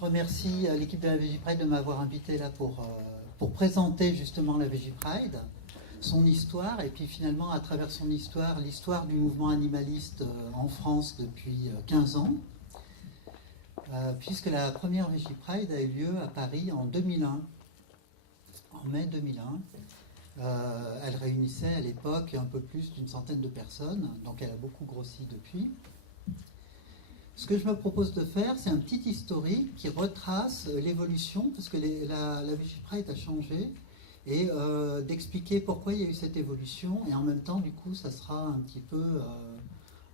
Je remercie l'équipe de la VeggiePride de m'avoir invité là pour présenter justement la VeggiePride, son histoire, et puis finalement à travers son histoire, l'histoire du mouvement animaliste en France depuis 15 ans, puisque la première VeggiePride a eu lieu à Paris en 2001, en mai 2001. Elle réunissait à l'époque un peu plus d'une centaine de personnes, donc elle a beaucoup grossi depuis. Ce que je me propose de faire, c'est un petit historique qui retrace l'évolution, parce que la VeggiePride a changé, et d'expliquer pourquoi il y a eu cette évolution, et en même temps, du coup, ça sera un petit peu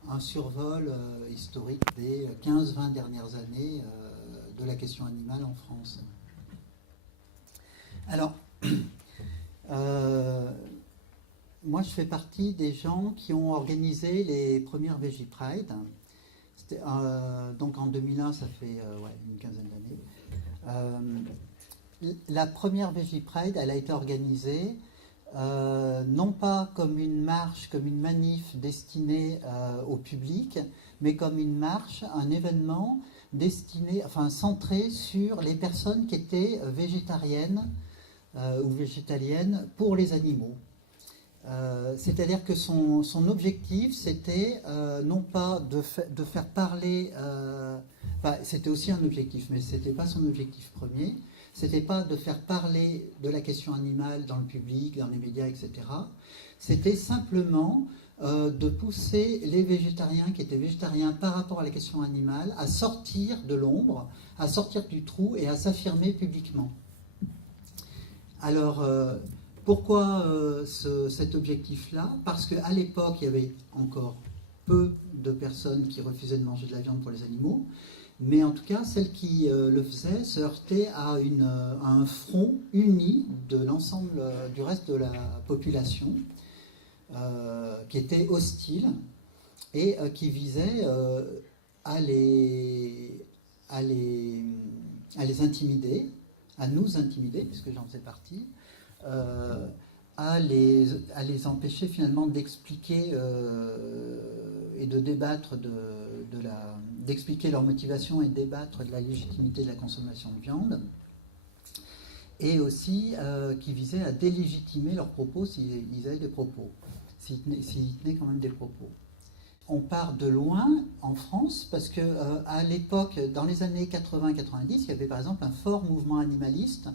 un survol historique des 15-20 dernières années de la question animale en France. Alors, moi, je fais partie des gens qui ont organisé les premières VeggiePride. Donc en 2001, ça fait une quinzaine d'années. La première VeggiePride, elle a été organisée non pas comme une marche, comme une manif destinée au public, mais comme une marche, un événement centré sur les personnes qui étaient végétariennes ou végétaliennes pour les animaux. C'est-à-dire que son objectif, c'était non pas de faire parler, c'était aussi un objectif, mais ce n'était pas son objectif premier, c'était pas de faire parler de la question animale dans le public, dans les médias, etc. C'était simplement de pousser les végétariens qui étaient végétariens par rapport à la question animale à sortir de l'ombre, à sortir du trou et à s'affirmer publiquement. Alors, pourquoi cet objectif-là? Parce qu'à l'époque, il y avait encore peu de personnes qui refusaient de manger de la viande pour les animaux, mais en tout cas, celles qui le faisaient se heurtaient à un front uni de l'ensemble du reste de la population, qui était hostile et qui visait à les intimider, à nous intimider, puisque j'en faisais partie, à les empêcher finalement d'expliquer et de débattre d'expliquer leur motivation et de débattre de la légitimité de la consommation de viande, et aussi qui visait à délégitimer leurs propos s'ils avaient des propos, s'ils tenaient quand même des propos. On part de loin en France parce que à l'époque, dans les années 80-90, il y avait par exemple un fort mouvement animaliste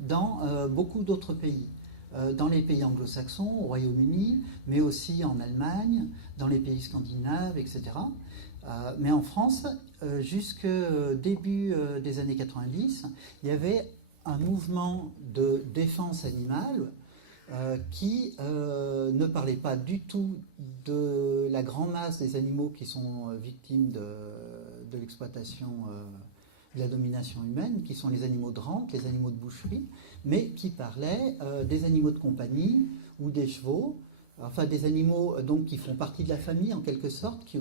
dans beaucoup d'autres pays. Dans les pays anglo-saxons, au Royaume-Uni, mais aussi en Allemagne, dans les pays scandinaves, etc. Mais en France, jusqu'au début des années 90, il y avait un mouvement de défense animale qui ne parlait pas du tout de la grande masse des animaux qui sont victimes de l'exploitation, de la domination humaine, qui sont les animaux de rente, les animaux de boucherie, mais qui parlait des animaux de compagnie ou des chevaux, enfin des animaux donc qui font partie de la famille en quelque sorte, qui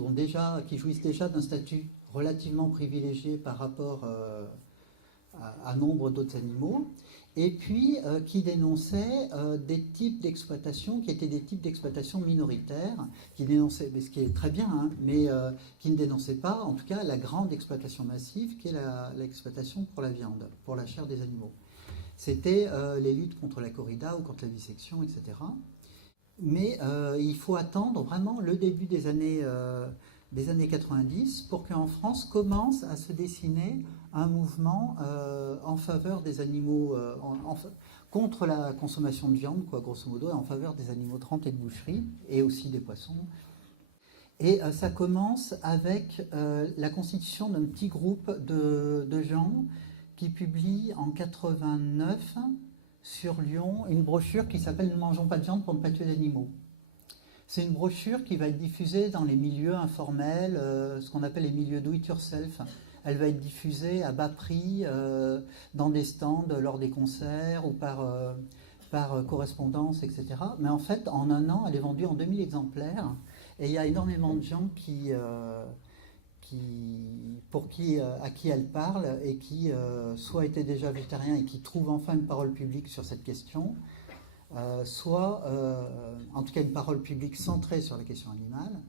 jouissent déjà d'un statut relativement privilégié par rapport à nombre d'autres animaux, et puis qui dénonçait des types d'exploitation qui étaient des types d'exploitation minoritaires, qui dénonçaient, ce qui est très bien, hein, mais qui ne dénonçaient pas, en tout cas, la grande exploitation massive qui est l'exploitation pour la viande, pour la chair des animaux. C'était les luttes contre la corrida ou contre la dissection, etc. Mais il faut attendre vraiment le début des années 90 pour qu'en France commence à se dessiner un mouvement en faveur des animaux, contre la consommation de viande, quoi, grosso modo, en faveur des animaux de rente et de boucherie, et aussi des poissons. Et ça commence avec la constitution d'un petit groupe de gens qui publient en 89 sur Lyon une brochure qui s'appelle « Ne mangeons pas de viande pour ne pas tuer d'animaux ». C'est une brochure qui va être diffusée dans les milieux informels, ce qu'on appelle les milieux do-it-yourself. Elle va être diffusée à bas prix dans des stands lors des concerts ou par correspondance, etc. Mais en fait, en un an, elle est vendue en 2000 exemplaires. Et il y a énormément de gens à qui elle parle et qui soit étaient déjà végétariens et qui trouvent enfin une parole publique sur cette question, soit en tout cas une parole publique centrée sur la question animale,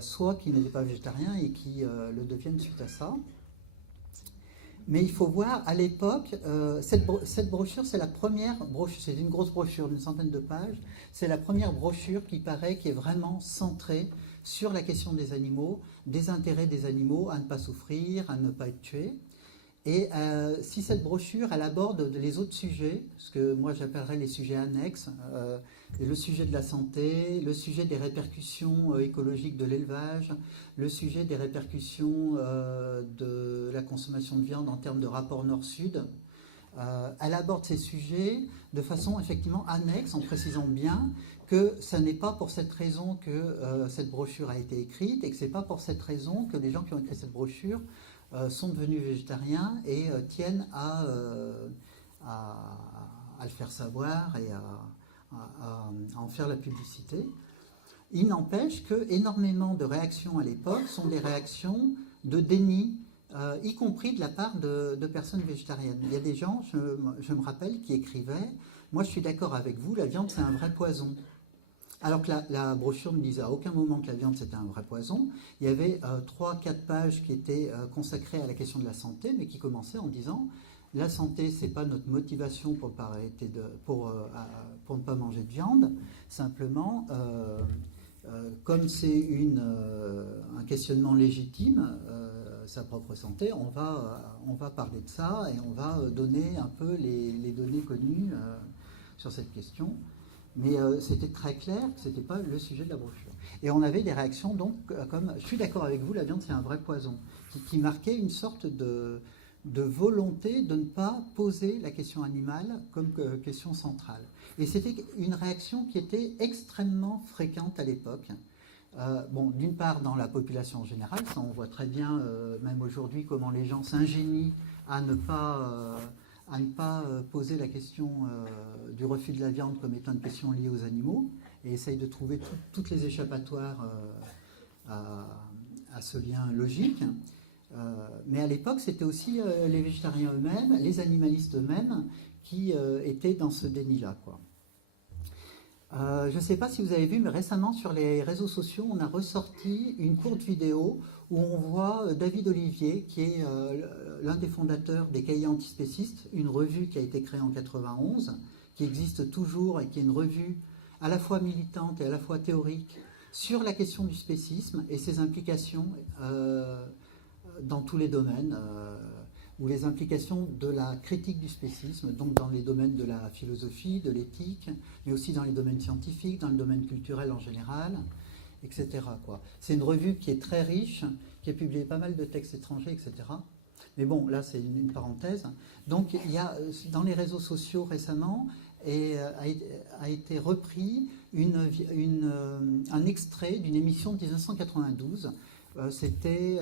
soit qui n'étaient pas végétariens et qui le deviennent suite à ça. Mais il faut voir, à l'époque, cette brochure, c'est la première brochure, c'est une grosse brochure d'une centaine de pages, c'est la première brochure qui paraît, qui est vraiment centrée sur la question des animaux, des intérêts des animaux, à ne pas souffrir, à ne pas être tués. Et si cette brochure, elle aborde les autres sujets, ce que moi j'appellerais les sujets annexes, le sujet de la santé, le sujet des répercussions écologiques de l'élevage, le sujet des répercussions de la consommation de viande en termes de rapport nord-sud, elle aborde ces sujets de façon effectivement annexe, en précisant bien que ce n'est pas pour cette raison que cette brochure a été écrite et que ce n'est pas pour cette raison que les gens qui ont écrit cette brochure sont devenus végétariens et tiennent à le faire savoir et à en faire la publicité. Il n'empêche que énormément de réactions à l'époque sont des réactions de déni, y compris de la part de personnes végétariennes. Il y a des gens, je me rappelle, qui écrivaient « Moi je suis d'accord avec vous, la viande c'est un vrai poison ». Alors que la brochure ne disait à aucun moment que la viande c'était un vrai poison. Il y avait 3-4 pages qui étaient consacrées à la question de la santé, mais qui commençaient en disant la santé c'est pas notre motivation pour ne pas manger de viande. Simplement, comme c'est un questionnement légitime, sa propre santé, on va parler de ça et on va donner un peu les données connues sur cette question. Mais c'était très clair que ce n'était pas le sujet de la brochure. Et on avait des réactions donc comme « je suis d'accord avec vous, la viande c'est un vrai poison », qui marquait une sorte de volonté de ne pas poser la question animale comme question centrale. Et c'était une réaction qui était extrêmement fréquente à l'époque. Bon, d'une part dans la population en général, ça on voit très bien, même aujourd'hui, comment les gens s'ingénient à ne pas poser la question du refus de la viande comme étant une question liée aux animaux et essayent de trouver toutes les échappatoires à ce lien logique. Mais à l'époque, c'était aussi les végétariens eux-mêmes, les animalistes eux-mêmes qui étaient dans ce déni-là, quoi. Je ne sais pas si vous avez vu, mais récemment sur les réseaux sociaux, on a ressorti une courte vidéo où on voit David Olivier, qui est l'un des fondateurs des Cahiers Antispécistes, une revue qui a été créée en 91, qui existe toujours et qui est une revue à la fois militante et à la fois théorique sur la question du spécisme et ses implications dans tous les domaines, ou les implications de la critique du spécisme, donc dans les domaines de la philosophie, de l'éthique, mais aussi dans les domaines scientifiques, dans le domaine culturel en général, etc. C'est une revue qui est très riche, qui a publié pas mal de textes étrangers, etc. Mais bon, là c'est une parenthèse. Donc il y a dans les réseaux sociaux récemment a été repris un extrait d'une émission de 1992. C'était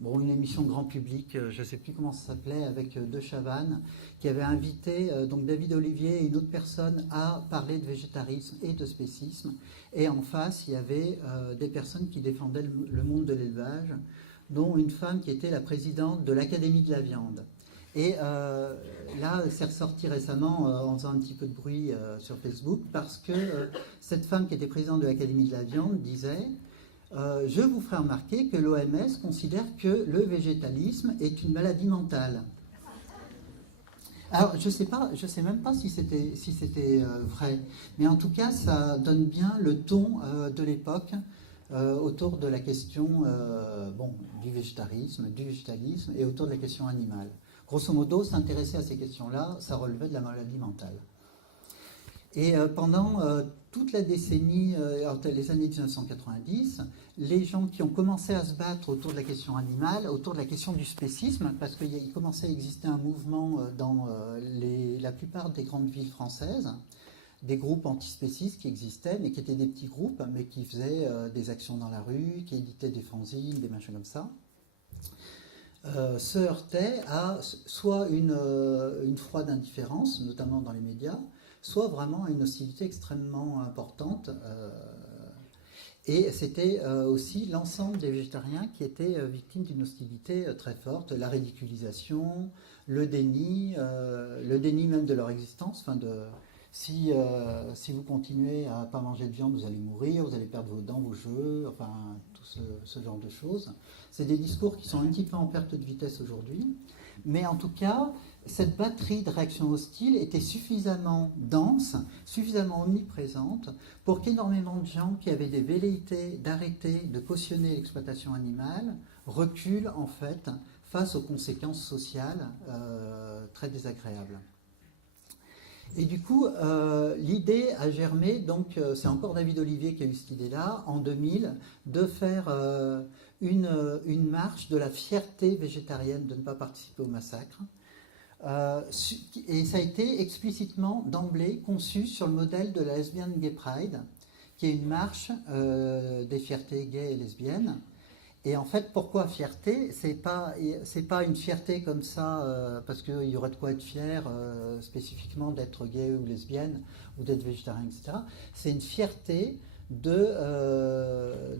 une émission grand public, je ne sais plus comment ça s'appelait, avec De Chavannes, qui avait invité donc David Olivier et une autre personne à parler de végétarisme et de spécisme. Et en face, il y avait des personnes qui défendaient le monde de l'élevage, dont une femme qui était la présidente de l'Académie de la viande. Et là, c'est ressorti récemment en faisant un petit peu de bruit sur Facebook, parce que cette femme qui était présidente de l'Académie de la viande disait je vous ferai remarquer que l'OMS considère que le végétalisme est une maladie mentale. Alors, je sais même pas si c'était vrai, mais en tout cas, ça donne bien le ton de l'époque autour de la question du végétalisme et autour de la question animale. Grosso modo, s'intéresser à ces questions-là, ça relevait de la maladie mentale. Et pendant toute la décennie, les années 1990, les gens qui ont commencé à se battre autour de la question animale, autour de la question du spécisme, parce qu'il commençait à exister un mouvement dans la plupart des grandes villes françaises, des groupes antispécistes qui existaient, mais qui étaient des petits groupes, mais qui faisaient des actions dans la rue, qui éditaient des fanzines, des machins comme ça, se heurtaient à soit une froide indifférence, notamment dans les médias, soit vraiment à une hostilité extrêmement importante. Et c'était aussi l'ensemble des végétariens qui étaient victimes d'une hostilité très forte, la ridiculisation, le déni même de leur existence. Si vous continuez à ne pas manger de viande, vous allez mourir, vous allez perdre vos dents, vos cheveux, enfin tout ce genre de choses. C'est des discours qui sont un petit peu en perte de vitesse aujourd'hui. Mais en tout cas, cette batterie de réactions hostiles était suffisamment dense, suffisamment omniprésente, pour qu'énormément de gens qui avaient des velléités d'arrêter, de cautionner l'exploitation animale, reculent en fait face aux conséquences sociales très désagréables. Et du coup, l'idée a germé, donc c'est encore David Olivier qui a eu cette idée-là, en 2000, de faire une marche de la fierté végétarienne de ne pas participer au massacre. Et ça a été explicitement d'emblée conçu sur le modèle de la Lesbian Gay Pride, qui est une marche des fiertés gays et lesbiennes. Et en fait, pourquoi fierté? C'est pas une fierté comme ça, parce qu'il y aurait de quoi être fier spécifiquement d'être gay ou lesbienne, ou d'être végétarien, etc. C'est une fierté de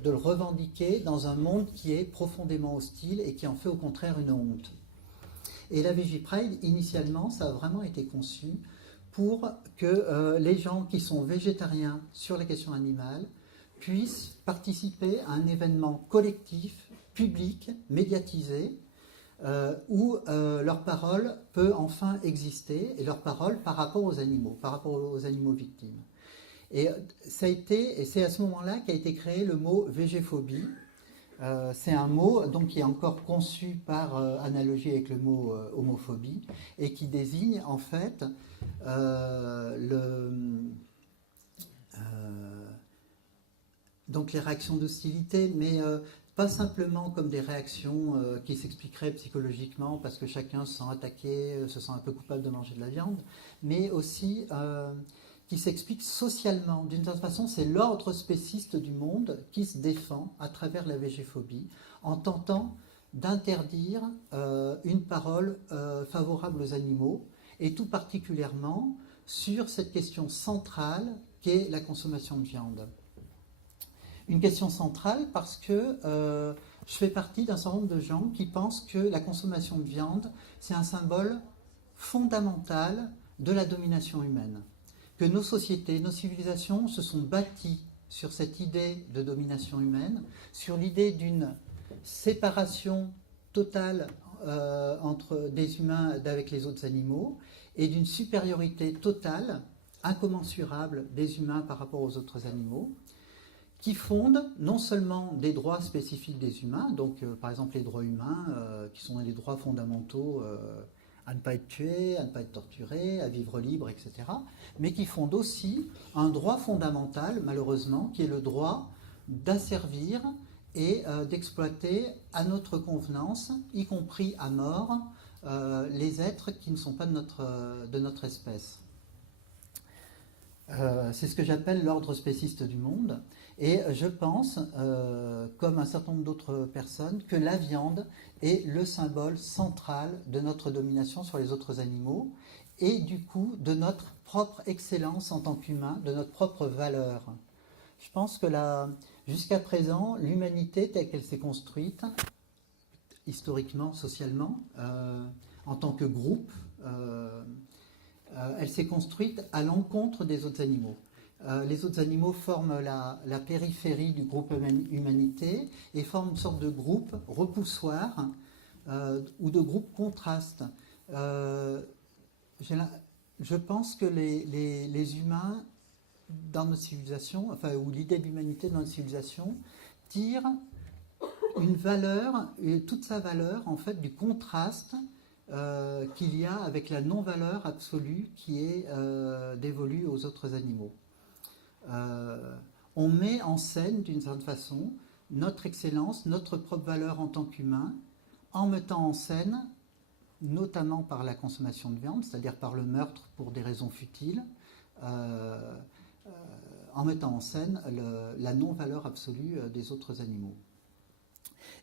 le revendiquer dans un monde qui est profondément hostile et qui en fait au contraire une honte. Et la VG Pride, initialement, ça a vraiment été conçu pour que les gens qui sont végétariens sur la question animale puissent participer à un événement collectif, public, médiatisé, où leur parole peut enfin exister, et leur parole par rapport aux animaux victimes. Et c'est à ce moment-là qu'a été créé le mot végéphobie. C'est un mot donc, qui est encore conçu par analogie avec le mot homophobie, et qui désigne en fait donc les réactions d'hostilité, mais pas simplement comme des réactions qui s'expliqueraient psychologiquement parce que chacun se sent attaqué, se sent un peu coupable de manger de la viande, mais aussi qui s'expliquent socialement. D'une certaine façon, c'est l'ordre spéciste du monde qui se défend à travers la végéphobie en tentant d'interdire une parole favorable aux animaux, et tout particulièrement sur cette question centrale qu'est la consommation de viande. Une question centrale parce que je fais partie d'un certain nombre de gens qui pensent que la consommation de viande, c'est un symbole fondamental de la domination humaine. Que nos sociétés, nos civilisations se sont bâties sur cette idée de domination humaine, sur l'idée d'une séparation totale entre des humains avec les autres animaux, et d'une supériorité totale, incommensurable des humains par rapport aux autres animaux, qui fondent non seulement des droits spécifiques des humains, donc par exemple les droits humains, qui sont les droits fondamentaux à ne pas être tué, à ne pas être torturé, à vivre libre, etc., mais qui fondent aussi un droit fondamental, malheureusement, qui est le droit d'asservir et d'exploiter à notre convenance, y compris à mort, les êtres qui ne sont pas de notre espèce. C'est ce que j'appelle l'ordre spéciste du monde. Et je pense, comme un certain nombre d'autres personnes, que la viande est le symbole central de notre domination sur les autres animaux et du coup de notre propre excellence en tant qu'humain, de notre propre valeur. Je pense que jusqu'à présent, l'humanité telle qu'elle s'est construite, historiquement, socialement, en tant que groupe, elle s'est construite à l'encontre des autres animaux. Les autres animaux forment la périphérie du groupe humanité et forment une sorte de groupe repoussoir ou de groupe contraste. Je pense que les humains dans notre civilisation, enfin, ou l'idée d'humanité dans notre civilisation, tire une valeur, et toute sa valeur en fait du contraste qu'il y a avec la non-valeur absolue qui est dévolue aux autres animaux. On met en scène d'une certaine façon notre excellence, notre propre valeur en tant qu'humain, en mettant en scène, notamment par la consommation de viande, c'est-à-dire par le meurtre pour des raisons futiles, en mettant en scène la non-valeur absolue des autres animaux.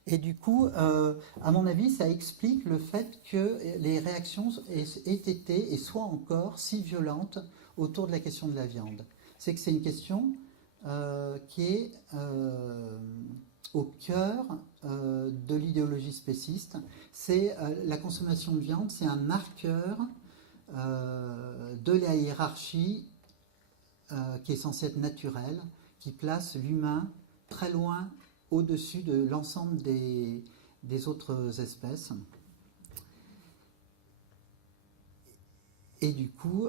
Et du coup, à mon avis, ça explique le fait que les réactions aient été et soient encore si violentes autour de la question de la viande. C'est que c'est une question qui est au cœur de l'idéologie spéciste. C'est la consommation de viande, c'est un marqueur de la hiérarchie qui est censée être naturelle, qui place l'humain très loin au-dessus de l'ensemble des autres espèces. Et du coup,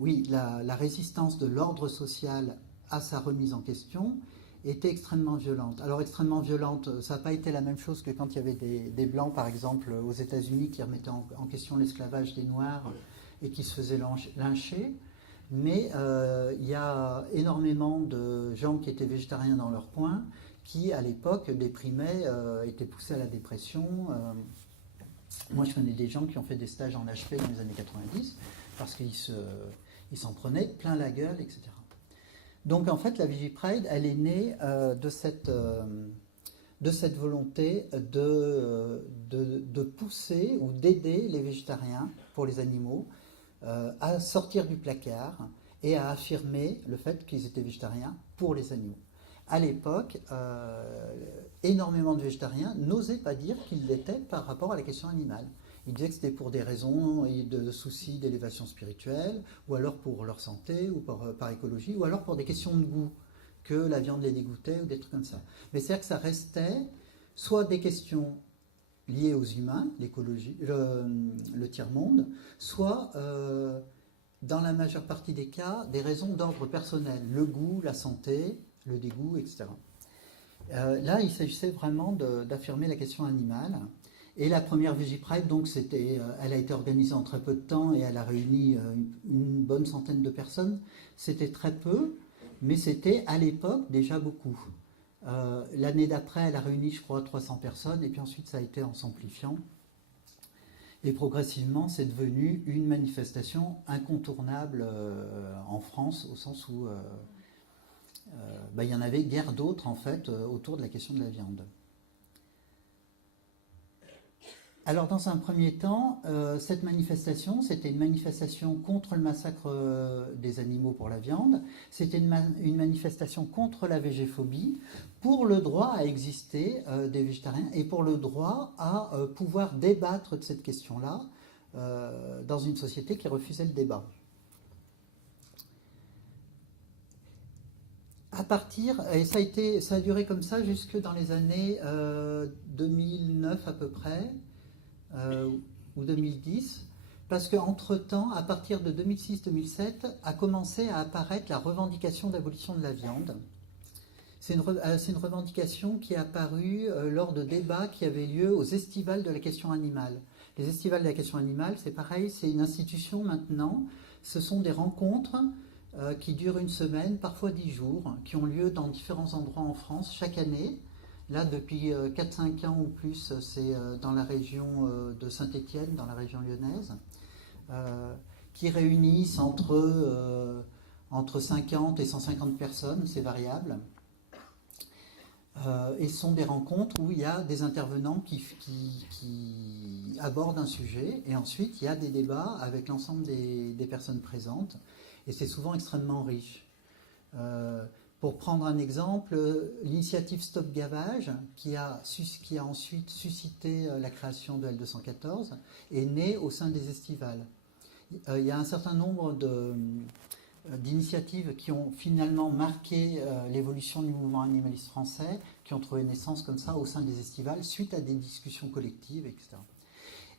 oui, la résistance de l'ordre social à sa remise en question était extrêmement violente. Alors extrêmement violente, ça n'a pas été la même chose que quand il y avait des Blancs, par exemple, aux États-Unis, qui remettaient en question l'esclavage des Noirs et qui se faisaient lyncher. Mais il y a énormément de gens qui étaient végétariens dans leur coin, qui à l'époque déprimaient, étaient poussés à la dépression. Moi, je connais des gens qui ont fait des stages en HP dans les années 90 parce qu'ils s'en prenaient plein la gueule, etc. Donc, en fait, la Vigipride, elle est née de cette volonté de pousser ou d'aider les végétariens, pour les animaux, à sortir du placard et à affirmer le fait qu'ils étaient végétariens pour les animaux. À l'époque, énormément de végétariens n'osaient pas dire qu'ils l'étaient par rapport à la question animale. Ils disaient que c'était pour des raisons de soucis d'élévation spirituelle, ou alors pour leur santé, ou par écologie, ou alors pour des questions de goût, que la viande les dégoûtait, ou des trucs comme ça. Mais c'est-à-dire que ça restait soit des questions liées aux humains, l'écologie, le tiers-monde, soit, dans la majeure partie des cas, des raisons d'ordre personnel, le goût, la santé, le dégoût, etc. Là, il s'agissait vraiment d'affirmer la question animale. Et la première Vigipride, donc, elle a été organisée en très peu de temps et elle a réuni une bonne centaine de personnes. C'était très peu, mais c'était à l'époque déjà beaucoup. L'année d'après, elle a réuni, je crois, 300 personnes, et puis ensuite, ça a été en s'amplifiant. Et progressivement, c'est devenu une manifestation incontournable en France, au sens où il y en avait guère d'autres, en fait, autour de la question de la viande. Alors, dans un premier temps, cette manifestation, c'était une manifestation contre le massacre des animaux pour la viande, c'était une manifestation contre la végéphobie, pour le droit à exister des végétariens et pour le droit à pouvoir débattre de cette question-là dans une société qui refusait le débat. Et ça a duré comme ça jusque dans les années 2009 à peu près, ou 2010, parce qu'entre-temps, à partir de 2006-2007, a commencé à apparaître la revendication d'abolition de la viande. C'est une revendication qui est apparue lors de débats qui avaient lieu aux estivales de la question animale. Les estivales de la question animale, c'est pareil, c'est une institution maintenant. Ce sont des rencontres qui durent une semaine, parfois 10 jours, qui ont lieu dans différents endroits en France chaque année. Là, depuis 4-5 ans ou plus, c'est dans la région de Saint-Étienne, dans la région lyonnaise, qui réunissent entre 50 et 150 personnes, c'est variable. Et ce sont des rencontres où il y a des intervenants qui abordent un sujet, et ensuite il y a des débats avec l'ensemble des personnes présentes, et c'est souvent extrêmement riche. Pour prendre un exemple, l'initiative Stop Gavage, qui a ensuite suscité la création de L214, est née au sein des estivales. Il y a un certain nombre d'initiatives qui ont finalement marqué l'évolution du mouvement animaliste français, qui ont trouvé naissance comme ça au sein des estivales, suite à des discussions collectives, etc.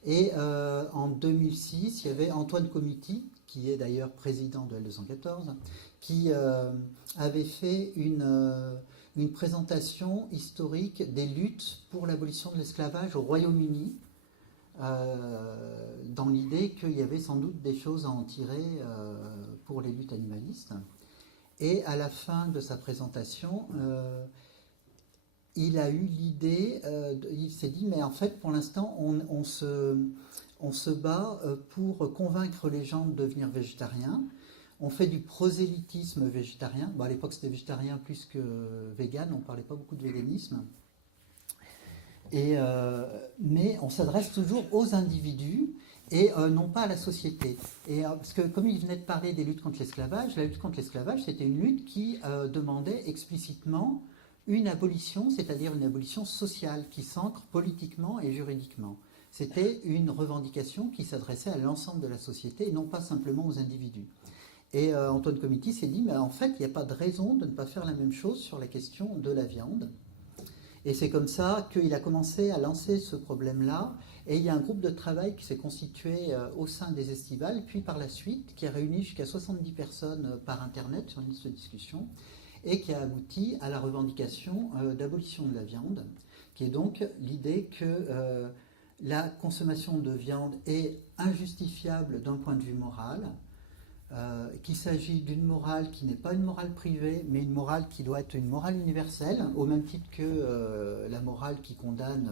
Et en 2006, il y avait Antoine Comiti, qui est d'ailleurs président de L214, qui avait fait une présentation historique des luttes pour l'abolition de l'esclavage au Royaume-Uni, dans l'idée qu'il y avait sans doute des choses à en tirer pour les luttes animalistes. Et à la fin de sa présentation, il a eu l'idée, il s'est dit, mais en fait, pour l'instant, on se bat pour convaincre les gens de devenir végétariens. On fait du prosélytisme végétarien. Bon, à l'époque, c'était végétarien plus que vegan, on ne parlait pas beaucoup de véganisme. Mais on s'adresse toujours aux individus et non pas à la société. Parce que comme il venait de parler des luttes contre l'esclavage, la lutte contre l'esclavage, c'était une lutte qui demandait explicitement une abolition, c'est-à-dire une abolition sociale qui s'ancre politiquement et juridiquement. C'était une revendication qui s'adressait à l'ensemble de la société et non pas simplement aux individus. Et Antoine Comiti s'est dit, mais en fait, il n'y a pas de raison de ne pas faire la même chose sur la question de la viande. Et c'est comme ça qu'il a commencé à lancer ce problème-là. Et il y a un groupe de travail qui s'est constitué au sein des estivales, puis par la suite, qui a réuni jusqu'à 70 personnes par Internet sur une liste de discussion, et qui a abouti à la revendication d'abolition de la viande, qui est donc l'idée que la consommation de viande est injustifiable d'un point de vue moral, qu'il s'agit d'une morale qui n'est pas une morale privée, mais une morale qui doit être une morale universelle, au même titre que la morale qui condamne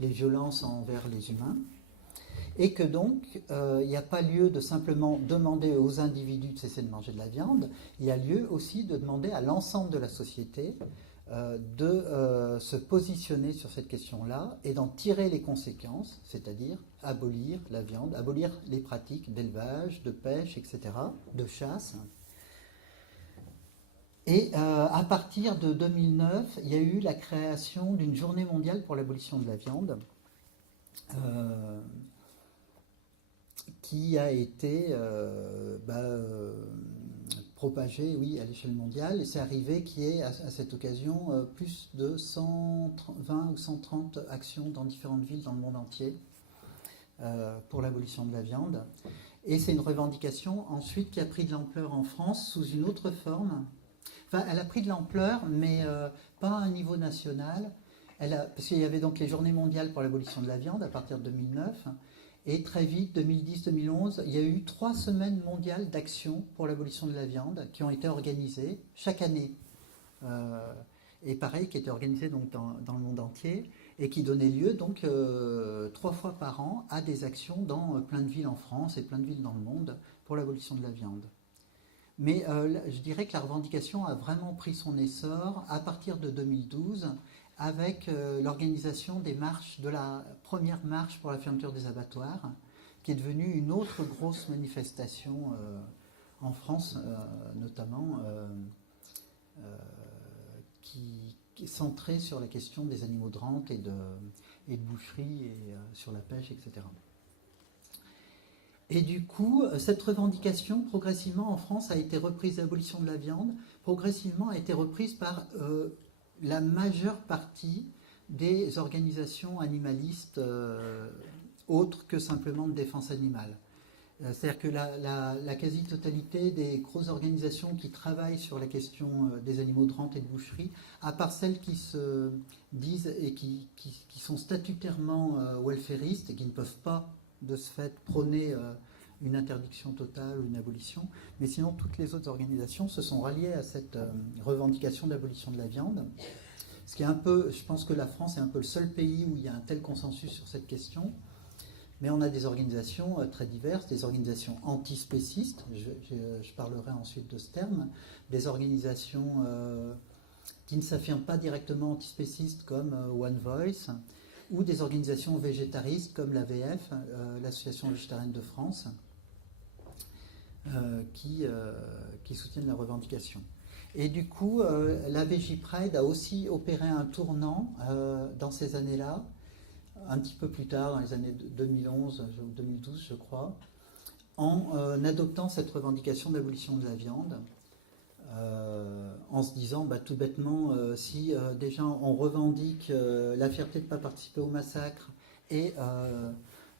les violences envers les humains, et que donc il n'y a pas lieu de simplement demander aux individus de cesser de manger de la viande, il y a lieu aussi de demander à l'ensemble de la société de se positionner sur cette question-là et d'en tirer les conséquences, c'est-à-dire abolir la viande, abolir les pratiques d'élevage, de pêche, etc., de chasse. Et à partir de 2009, il y a eu la création d'une journée mondiale pour l'abolition de la viande, qui a été propagé, oui, à l'échelle mondiale, et c'est arrivé qu'il y ait à cette occasion plus de 120 ou 130 actions dans différentes villes dans le monde entier pour l'abolition de la viande. Et c'est une revendication ensuite qui a pris de l'ampleur en France sous une autre forme. Enfin, elle a pris de l'ampleur, mais pas à un niveau national. Parce qu'il y avait donc les Journées mondiales pour l'abolition de la viande à partir de 2009. Et très vite, 2010-2011, il y a eu 3 semaines mondiales d'action pour l'abolition de la viande qui ont été organisées chaque année. Et pareil, qui étaient organisées donc dans le monde entier et qui donnaient lieu donc 3 fois par an à des actions dans plein de villes en France et plein de villes dans le monde pour l'abolition de la viande. Mais je dirais que la revendication a vraiment pris son essor à partir de 2012 avec l'organisation des marches, de la première marche pour la fermeture des abattoirs, qui est devenue une autre grosse manifestation en France, notamment, qui est centrée sur la question des animaux de rente et de boucherie, et sur la pêche, etc. Et du coup, cette revendication, progressivement en France, a été reprise, l'abolition de la viande, progressivement a été reprise par la majeure partie des organisations animalistes autres que simplement de défense animale. C'est-à-dire que la quasi-totalité des grosses organisations qui travaillent sur la question des animaux de rente et de boucherie, à part celles qui se disent et qui sont statutairement welfaristes et qui ne peuvent pas de ce fait prôner une interdiction totale ou une abolition, mais sinon toutes les autres organisations se sont ralliées à cette revendication d'abolition de la viande. Ce qui est un peu, je pense que la France est un peu le seul pays où il y a un tel consensus sur cette question, mais on a des organisations très diverses, des organisations antispécistes, je parlerai ensuite de ce terme, des organisations qui ne s'affirment pas directement antispécistes comme One Voice, ou des organisations végétaristes comme l'AVF, l'Association végétarienne de France, qui soutiennent la revendication. Et du coup, la VegiePride a aussi opéré un tournant dans ces années-là, un petit peu plus tard, dans les années 2011 ou 2012, je crois, en adoptant cette revendication d'abolition de la viande, en se disant tout bêtement, si déjà on revendique la fierté de ne pas participer au massacre et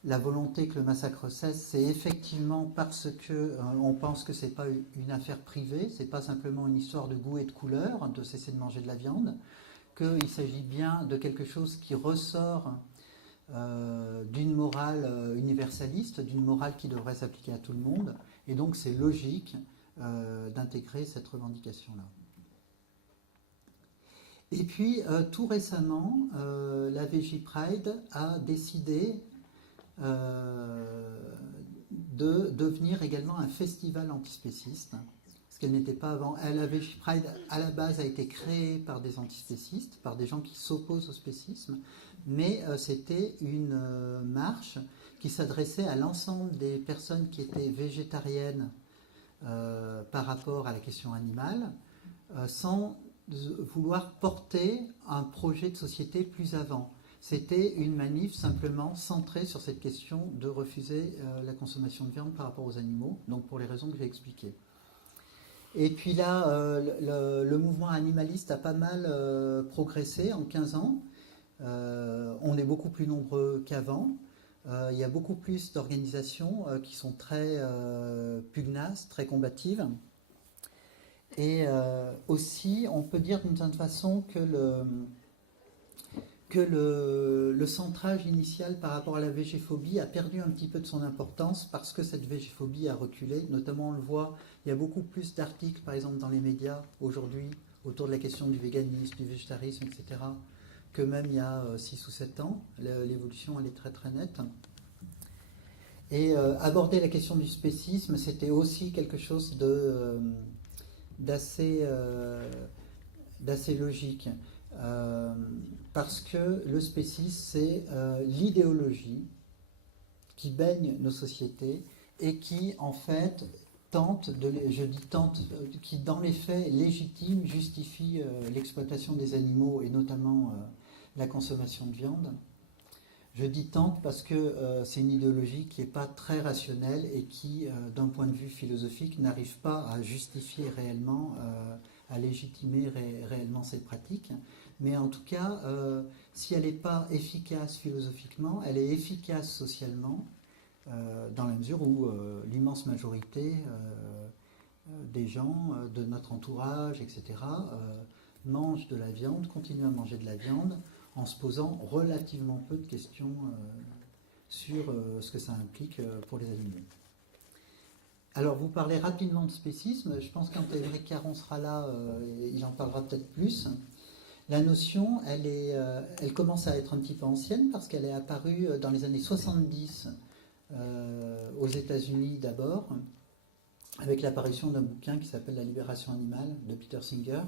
la volonté que le massacre cesse, c'est effectivement parce que on pense que c'est pas une affaire privée, c'est pas simplement une histoire de goût et de couleur de cesser de manger de la viande, qu'il s'agit bien de quelque chose qui ressort d'une morale universaliste, d'une morale qui devrait s'appliquer à tout le monde, et donc c'est logique d'intégrer cette revendication-là. Et puis, tout récemment, la VegiePride a décidé de devenir également un festival antispéciste, ce qu'elle n'était pas avant. La VegiePride, à la base, a été créée par des antispécistes, par des gens qui s'opposent au spécisme, mais c'était une marche qui s'adressait à l'ensemble des personnes qui étaient végétariennes par rapport à la question animale, sans vouloir porter un projet de société plus avant. C'était une manif simplement centrée sur cette question de refuser la consommation de viande par rapport aux animaux, donc pour les raisons que j'ai expliquées. Et puis là, le mouvement animaliste a pas mal progressé en 15 ans. On est beaucoup plus nombreux qu'avant. Il y a beaucoup plus d'organisations qui sont très pugnaces, très combatives. Et aussi, on peut dire d'une certaine façon que le centrage initial par rapport à la végéphobie a perdu un petit peu de son importance parce que cette végéphobie a reculé. Notamment, on le voit, il y a beaucoup plus d'articles, par exemple, dans les médias aujourd'hui, autour de la question du véganisme, du végétarisme, etc., que même il y a 6 ou 7 ans. L'évolution, elle est très très nette. Et aborder la question du spécisme, c'était aussi quelque chose d'assez logique. Parce que le spécisme, c'est l'idéologie qui baigne nos sociétés et qui, en fait, qui dans les faits légitime, justifie l'exploitation des animaux et notamment la consommation de viande. Je dis tente parce que c'est une idéologie qui n'est pas très rationnelle et qui, d'un point de vue philosophique, n'arrive pas à justifier réellement, à légitimer réellement cette pratique. Mais en tout cas, si elle n'est pas efficace philosophiquement, elle est efficace socialement, dans la mesure où l'immense majorité des gens, de notre entourage, etc., mangent de la viande, continuent à manger de la viande, en se posant relativement peu de questions sur ce que ça implique pour les animaux. Alors, vous parlez rapidement de spécisme. Je pense quand Édric Caron sera là, il en parlera peut-être plus. La notion, elle commence à être un petit peu ancienne parce qu'elle est apparue dans les années 70 aux États-Unis d'abord, avec l'apparition d'un bouquin qui s'appelle La libération animale de Peter Singer.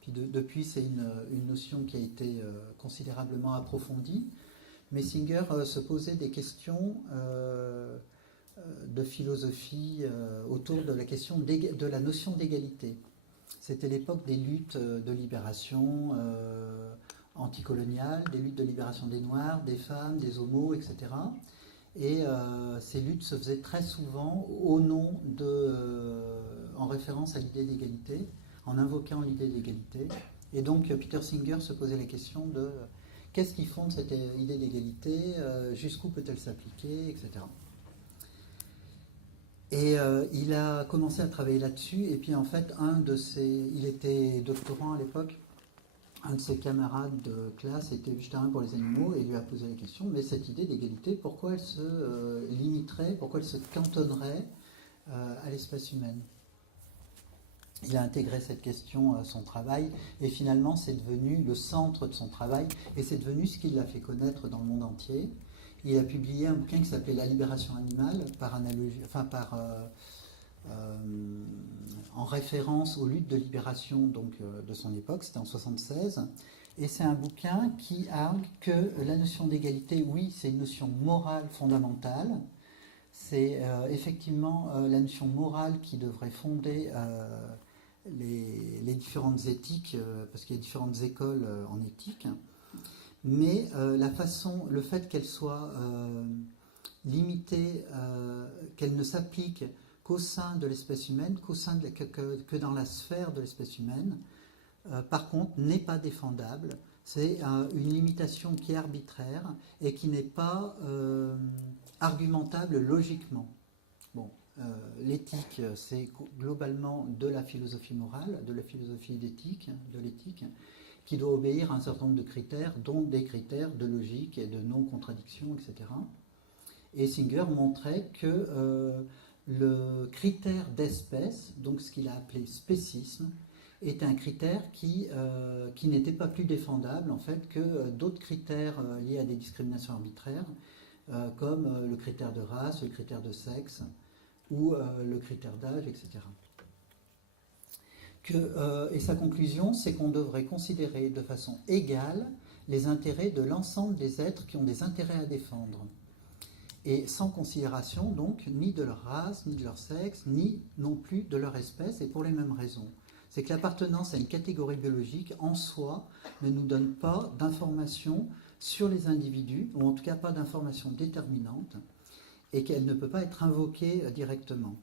Puis depuis, c'est une notion qui a été considérablement approfondie. Mais Singer se posait des questions de philosophie autour de la question de la notion d'égalité. C'était l'époque des luttes de libération anticoloniales, des luttes de libération des Noirs, des femmes, des homos, etc. Et ces luttes se faisaient très souvent en référence à l'idée d'égalité, en invoquant l'idée d'égalité. Et donc Peter Singer se posait la question de qu'est-ce qui fonde cette idée d'égalité, jusqu'où peut-elle s'appliquer, etc. Et il a commencé à travailler là-dessus, et puis en fait, il était doctorant à l'époque, un de ses camarades de classe était végétarien pour les animaux, et lui a posé la question, mais cette idée d'égalité, pourquoi elle se limiterait, pourquoi elle se cantonnerait à l'espèce humaine? Il a intégré cette question à son travail, et finalement c'est devenu le centre de son travail, et c'est devenu ce qui l'a fait connaître dans le monde entier. Il a publié un bouquin qui s'appelait La libération animale, en référence aux luttes de libération de son époque, c'était en 1976. Et c'est un bouquin qui argue que la notion d'égalité, oui, c'est une notion morale fondamentale. C'est effectivement la notion morale qui devrait fonder les différentes éthiques, parce qu'il y a différentes écoles en éthique. Mais le fait qu'elle soit limitée, qu'elle ne s'applique qu'au sein de l'espèce humaine, que dans la sphère de l'espèce humaine, par contre, n'est pas défendable. C'est une limitation qui est arbitraire et qui n'est pas argumentable logiquement. Bon, l'éthique, c'est globalement de la philosophie morale, de la philosophie d'éthique, de l'éthique, qui doit obéir à un certain nombre de critères, dont des critères de logique et de non-contradiction, etc. Et Singer montrait que le critère d'espèce, donc ce qu'il a appelé spécisme, était un critère qui n'était pas plus défendable en fait que d'autres critères liés à des discriminations arbitraires, comme le critère de race, le critère de sexe ou le critère d'âge, etc. Et sa conclusion, c'est qu'on devrait considérer de façon égale les intérêts de l'ensemble des êtres qui ont des intérêts à défendre. Et sans considération, donc, ni de leur race, ni de leur sexe, ni non plus de leur espèce, et pour les mêmes raisons. C'est que l'appartenance à une catégorie biologique, en soi, ne nous donne pas d'informations sur les individus, ou en tout cas pas d'informations déterminantes, et qu'elle ne peut pas être invoquée directement.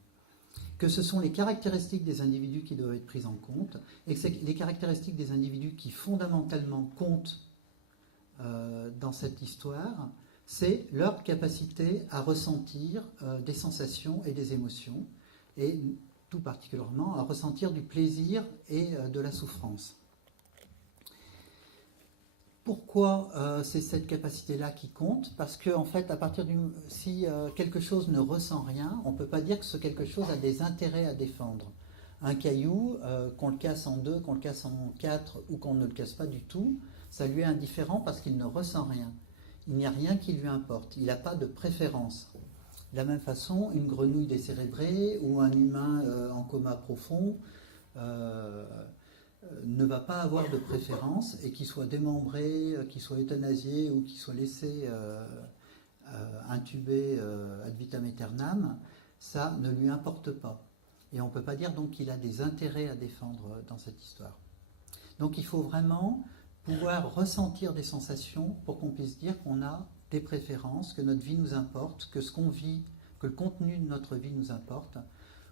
Que ce sont les caractéristiques des individus qui doivent être prises en compte, et que c'est les caractéristiques des individus qui fondamentalement comptent dans cette histoire, c'est leur capacité à ressentir des sensations et des émotions, et tout particulièrement à ressentir du plaisir et de la souffrance. Pourquoi c'est cette capacité-là qui compte? Parce que, en fait, si quelque chose ne ressent rien, on ne peut pas dire que ce quelque chose a des intérêts à défendre. Un caillou, qu'on le casse en deux, qu'on le casse en quatre ou qu'on ne le casse pas du tout, ça lui est indifférent parce qu'il ne ressent rien. Il n'y a rien qui lui importe. Il n'a pas de préférence. De la même façon, une grenouille décérébrée ou un humain en coma profond ne va pas avoir de préférence, et qu'il soit démembré, qu'il soit euthanasié ou qu'il soit laissé intubé ad vitam aeternam, ça ne lui importe pas. Et on ne peut pas dire donc qu'il a des intérêts à défendre dans cette histoire. Donc il faut vraiment pouvoir ressentir des sensations pour qu'on puisse dire qu'on a des préférences, que notre vie nous importe, que ce qu'on vit, que le contenu de notre vie nous importe,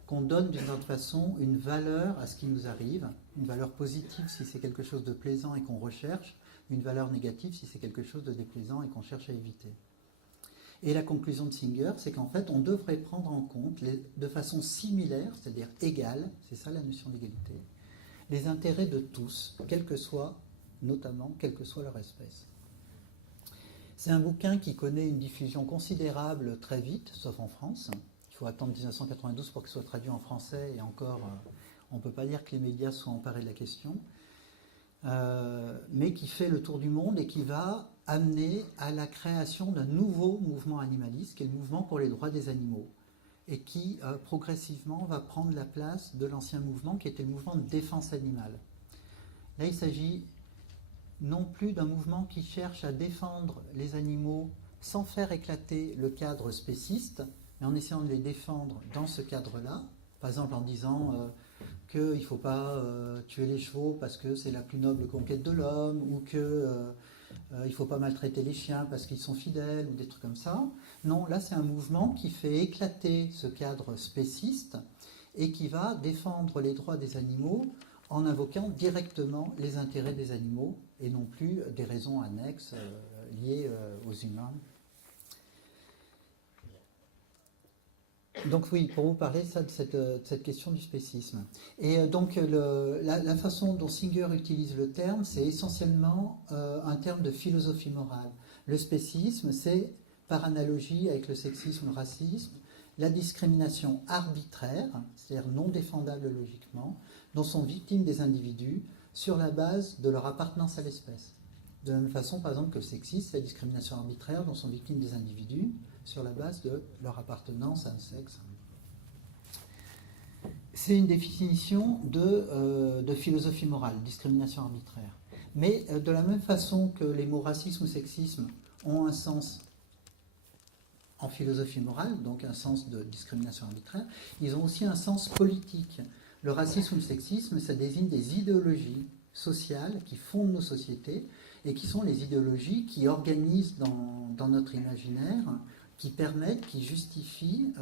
qu'on donne d'une autre façon une valeur à ce qui nous arrive, une valeur positive si c'est quelque chose de plaisant et qu'on recherche, une valeur négative si c'est quelque chose de déplaisant et qu'on cherche à éviter. Et la conclusion de Singer, c'est qu'en fait, on devrait prendre en compte de façon similaire, c'est-à-dire égale, c'est ça la notion d'égalité, les intérêts de tous, quelle que soit leur espèce. C'est un bouquin qui connaît une diffusion considérable très vite, sauf en France. Il faut attendre 1992 pour qu'il soit traduit en français, et encore, on ne peut pas dire que les médias soient emparés de la question, mais qui fait le tour du monde et qui va amener à la création d'un nouveau mouvement animaliste, qui est le mouvement pour les droits des animaux, et qui progressivement va prendre la place de l'ancien mouvement qui était le mouvement de défense animale. Là, il s'agit non plus d'un mouvement qui cherche à défendre les animaux sans faire éclater le cadre spéciste, mais en essayant de les défendre dans ce cadre-là, par exemple en disant qu'il ne faut pas tuer les chevaux parce que c'est la plus noble conquête de l'homme, ou qu'il ne faut pas maltraiter les chiens parce qu'ils sont fidèles, ou des trucs comme ça. Non, là c'est un mouvement qui fait éclater ce cadre spéciste et qui va défendre les droits des animaux en invoquant directement les intérêts des animaux et non plus des raisons annexes liées aux humains. Donc oui, pour vous parler ça, de cette question du spécisme. Et donc la façon dont Singer utilise le terme, c'est essentiellement un terme de philosophie morale. Le spécisme, c'est, par analogie avec le sexisme, le racisme, la discrimination arbitraire, c'est-à-dire non défendable logiquement, dont sont victimes des individus sur la base de leur appartenance à l'espèce. De la même façon, par exemple, que le sexisme, c'est la discrimination arbitraire dont sont victimes des individus sur la base de leur appartenance à un sexe. C'est une définition de philosophie morale, discrimination arbitraire. Mais de la même façon que les mots racisme ou sexisme ont un sens en philosophie morale, donc un sens de discrimination arbitraire, ils ont aussi un sens politique. Le racisme ou le sexisme, ça désigne des idéologies sociales qui fondent nos sociétés et qui sont les idéologies qui organisent dans notre imaginaire, qui permettent, qui justifient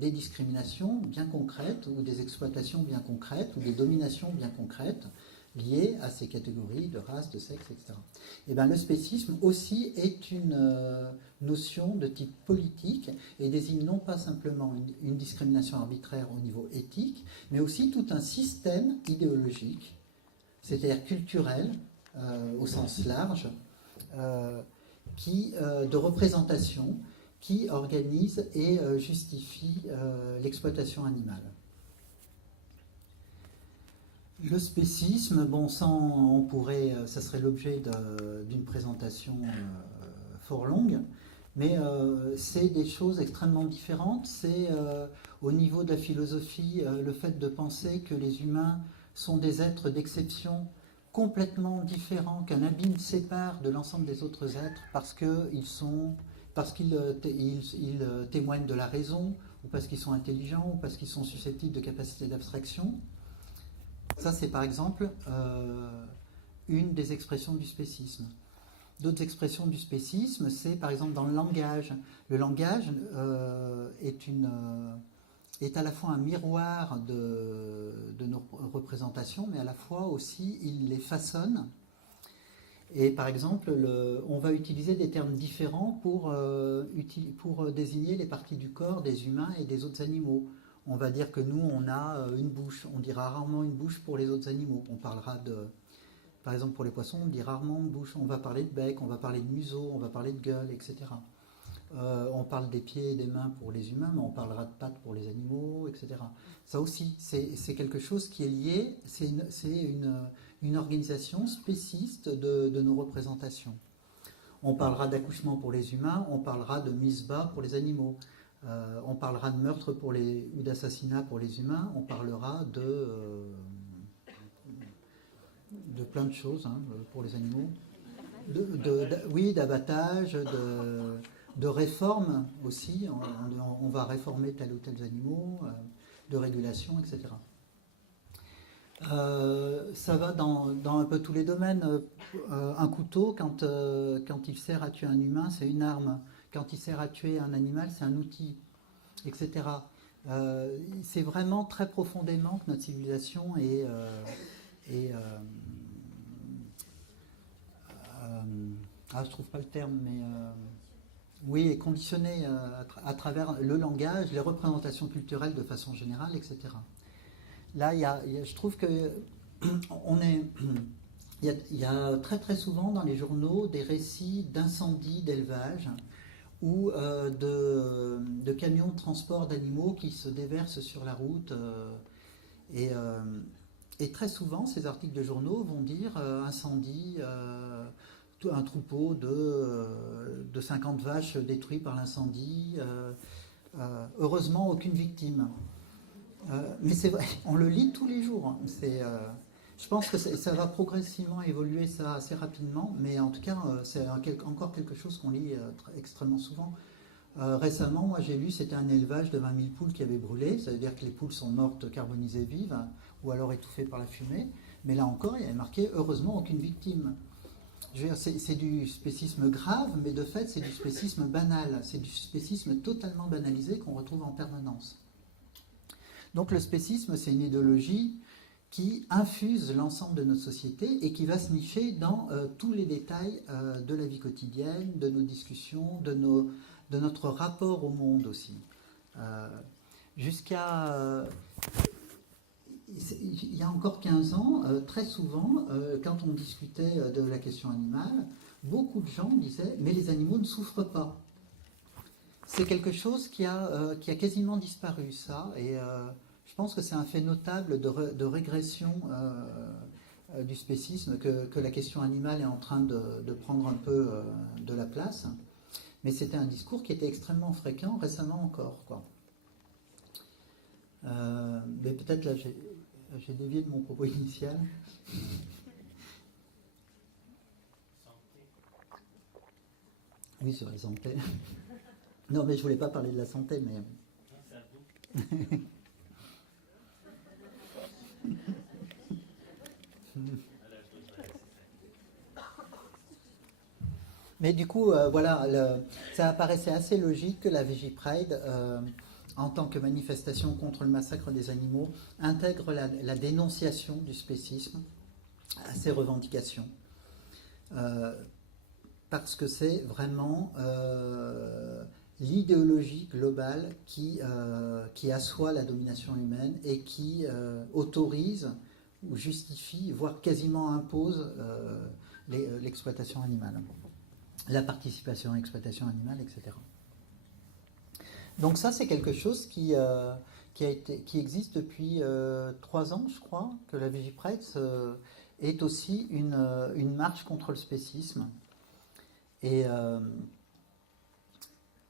des discriminations bien concrètes ou des exploitations bien concrètes ou des dominations bien concrètes liées à ces catégories de race, de sexe, etc. Et bien, le spécisme aussi est une notion de type politique et désigne non pas simplement une discrimination arbitraire au niveau éthique, mais aussi tout un système idéologique, c'est-à-dire culturel au sens large, de représentation qui organise et justifie l'exploitation animale. Le spécisme, bon, ça serait l'objet d'une présentation fort longue, mais c'est des choses extrêmement différentes. C'est au niveau de la philosophie le fait de penser que les humains sont des êtres d'exception complètement différents, qu'un abîme sépare de l'ensemble des autres êtres parce qu'ils témoignent de la raison, ou parce qu'ils sont intelligents, ou parce qu'ils sont susceptibles de capacités d'abstraction. Ça, c'est par exemple une des expressions du spécisme. D'autres expressions du spécisme, c'est par exemple dans le langage. Le langage est à la fois un miroir de nos représentations, mais à la fois aussi il les façonne. Et par exemple, on va utiliser des termes différents pour désigner les parties du corps des humains et des autres animaux. On va dire que nous, on a une bouche. On dira rarement une bouche pour les autres animaux. On parlera par exemple, pour les poissons, on dit rarement une bouche. On va parler de bec, on va parler de museau, on va parler de gueule, etc. On parle des pieds et des mains pour les humains, mais on parlera de pattes pour les animaux, etc. Ça aussi, c'est quelque chose qui est lié, c'est une organisation spéciste de nos représentations. On parlera d'accouchement pour les humains, on parlera de misbah pour les animaux, on parlera de meurtre ou d'assassinat pour les humains, on parlera de plein de choses pour les animaux. Oui, d'abattage, de réforme aussi. On va réformer tel ou tel animaux, de régulation, etc. Ça va dans un peu tous les domaines. Un couteau, quand il sert à tuer un humain, c'est une arme. Quand il sert à tuer un animal, c'est un outil, etc. C'est vraiment très profondément que notre civilisation est je trouve pas le terme, mais oui, est conditionnée à travers le langage, les représentations culturelles de façon générale, etc. Là, je trouve que il y a très très souvent dans les journaux des récits d'incendies d'élevage ou de camions de transport d'animaux qui se déversent sur la route. Et très souvent, ces articles de journaux vont dire incendie, un troupeau de 50 vaches détruit par l'incendie. Heureusement, aucune victime. Mais c'est vrai, on le lit tous les jours. Je pense que ça va progressivement évoluer ça assez rapidement, mais en tout cas, c'est encore quelque chose qu'on lit extrêmement souvent. Récemment, moi j'ai lu, c'était un élevage de 20 000 poules qui avait brûlé. Ça veut dire que les poules sont mortes carbonisées vives ou alors étouffées par la fumée. Mais là encore, il y avait marqué heureusement aucune victime. C'est du spécisme grave, mais de fait, c'est du spécisme banal. C'est du spécisme totalement banalisé qu'on retrouve en permanence. Donc le spécisme, c'est une idéologie qui infuse l'ensemble de notre société et qui va se nicher dans tous les détails de la vie quotidienne, de nos discussions, de notre rapport au monde aussi. Il y a encore 15 ans, très souvent, quand on discutait de la question animale, beaucoup de gens disaient « mais les animaux ne souffrent pas ». C'est quelque chose qui a quasiment disparu, ça, et je pense que c'est un fait notable de régression du spécisme, que la question animale est en train de prendre un peu de la place. Mais c'était un discours qui était extrêmement fréquent récemment encore, quoi. Mais peut-être là, j'ai dévié de mon propos initial. Oui, sur la santé. Non, mais je voulais pas parler de la santé, mais... Mais du coup, voilà, ça apparaissait assez logique que la Vigipride, en tant que manifestation contre le massacre des animaux, intègre la dénonciation du spécisme à ses revendications. Parce que c'est vraiment l'idéologie globale qui assoit la domination humaine et qui autorise ou justifie, voire quasiment impose l'exploitation animale, la participation à l'exploitation animale, etc. Donc ça, c'est quelque chose qui existe depuis 3 ans, je crois, que la Vigipride est aussi une marche contre le spécisme. Et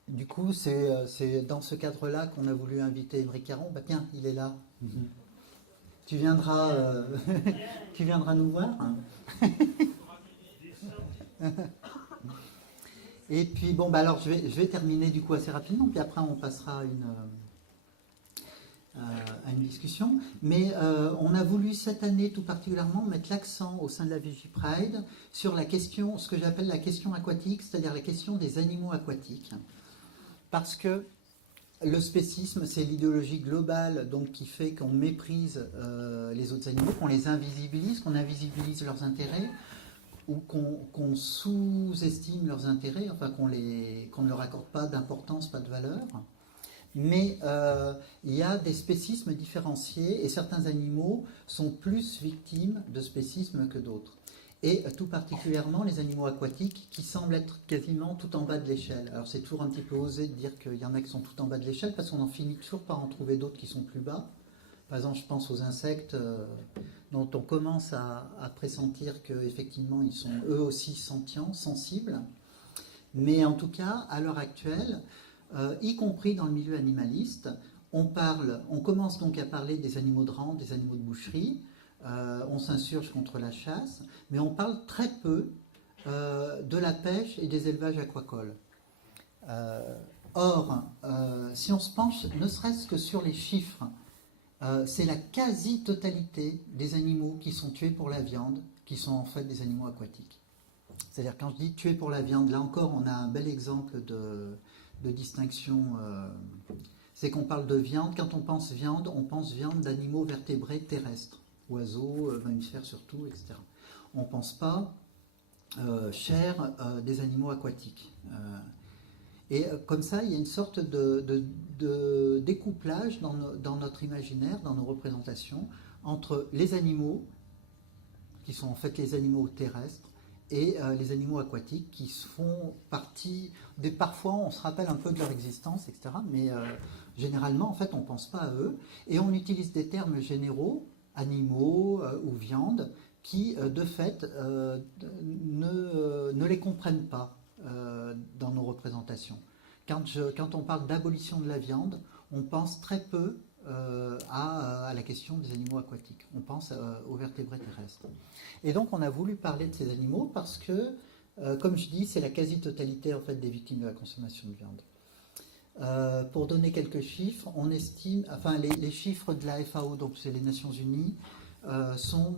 du coup, c'est dans ce cadre-là qu'on a voulu inviter Émeric Caron. Bah tiens, il est là. Tu viendras nous voir. Et puis bon, bah alors je vais terminer du coup assez rapidement, puis après on passera à une discussion. Mais on a voulu cette année tout particulièrement mettre l'accent au sein de la Vigipride sur la question, ce que j'appelle la question aquatique, c'est-à-dire la question des animaux aquatiques. Parce que le spécisme, c'est l'idéologie globale donc, qui fait qu'on méprise les autres animaux, qu'on les invisibilise, qu'on invisibilise leurs intérêts, ou qu'on sous-estime leurs intérêts, enfin qu'on ne leur accorde pas d'importance, pas de valeur. Mais il y a des spécismes différenciés et certains animaux sont plus victimes de spécismes que d'autres. Et tout particulièrement les animaux aquatiques qui semblent être quasiment tout en bas de l'échelle. Alors c'est toujours un petit peu osé de dire qu'il y en a qui sont tout en bas de l'échelle parce qu'on en finit toujours par en trouver d'autres qui sont plus bas. Par exemple, je pense aux insectes dont on commence à pressentir qu'effectivement ils sont eux aussi sentients, sensibles. Mais en tout cas, à l'heure actuelle, y compris dans le milieu animaliste, on commence donc à parler des animaux de rang, des animaux de boucherie, on s'insurge contre la chasse, mais on parle très peu de la pêche et des élevages aquacoles. Or, si on se penche ne serait-ce que sur les chiffres, c'est la quasi-totalité des animaux qui sont tués pour la viande qui sont en fait des animaux aquatiques. C'est-à-dire quand je dis tués pour la viande, là encore on a un bel exemple de distinction. C'est qu'on parle de viande, quand on pense viande d'animaux vertébrés terrestres, oiseaux, mammifères surtout, etc. On ne pense pas chair des animaux aquatiques. Et comme ça, il y a une sorte de découplage dans notre imaginaire, dans nos représentations, entre les animaux, qui sont en fait les animaux terrestres, et les animaux aquatiques qui font partie, parfois on se rappelle un peu de leur existence, etc. Mais généralement, en fait, on ne pense pas à eux. Et on utilise des termes généraux, animaux ou viande, qui, de fait, ne les comprennent pas dans nos représentations. Quand on parle d'abolition de la viande, on pense très peu à la question des animaux aquatiques. On pense aux vertébrés terrestres. Et donc on a voulu parler de ces animaux parce que, comme je dis, c'est la quasi-totalité en fait, des victimes de la consommation de viande. Pour donner quelques chiffres, on estime, enfin les chiffres de la FAO, donc c'est les Nations Unies, sont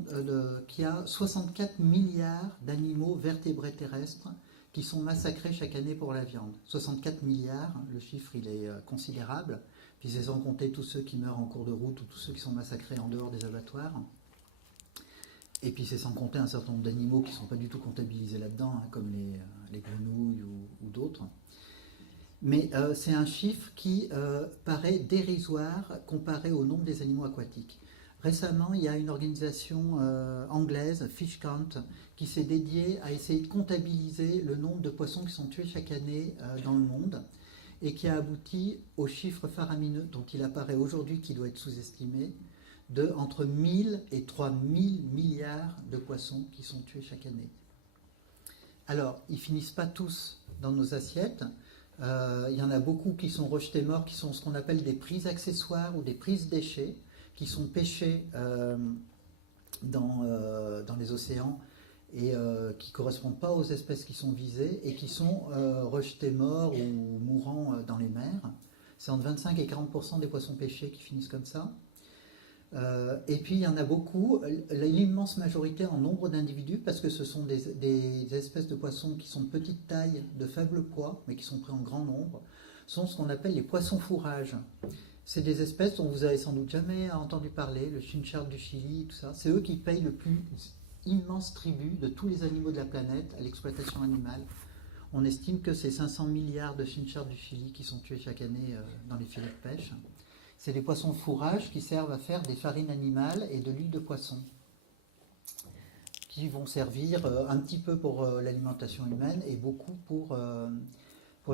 qu'il y a 64 milliards d'animaux vertébrés terrestres qui sont massacrés chaque année pour la viande. 64 milliards, le chiffre il est considérable, puis c'est sans compter tous ceux qui meurent en cours de route ou tous ceux qui sont massacrés en dehors des abattoirs. Et puis c'est sans compter un certain nombre d'animaux qui ne sont pas du tout comptabilisés là-dedans, hein, comme les grenouilles ou d'autres. Mais c'est un chiffre qui paraît dérisoire comparé au nombre des animaux aquatiques. Récemment, il y a une organisation anglaise, Fish Count, qui s'est dédiée à essayer de comptabiliser le nombre de poissons qui sont tués chaque année dans le monde et qui a abouti au chiffre faramineux dont il apparaît aujourd'hui qui doit être sous-estimé de entre 1000 et 3000 milliards de poissons qui sont tués chaque année. Alors, ils ne finissent pas tous dans nos assiettes. Il y en a beaucoup qui sont rejetés morts, qui sont ce qu'on appelle des prises accessoires ou des prises déchets, qui sont pêchés dans les océans et qui ne correspondent pas aux espèces qui sont visées et qui sont rejetés morts ou mourants dans les mers. C'est entre 25 et 40% des poissons pêchés qui finissent comme ça. Et puis il y en a beaucoup, l'immense majorité en nombre d'individus, parce que ce sont des espèces de poissons qui sont de petite taille, de faible poids, mais qui sont pris en grand nombre, sont ce qu'on appelle les poissons fourrages. C'est des espèces dont vous avez sans doute jamais entendu parler, le chinchard du Chili, tout ça. C'est eux qui payent le plus immense tribut de tous les animaux de la planète à l'exploitation animale. On estime que c'est 500 milliards de chinchards du Chili qui sont tués chaque année dans les filets de pêche. C'est des poissons de fourrage qui servent à faire des farines animales et de l'huile de poisson, qui vont servir un petit peu pour l'alimentation humaine et beaucoup pour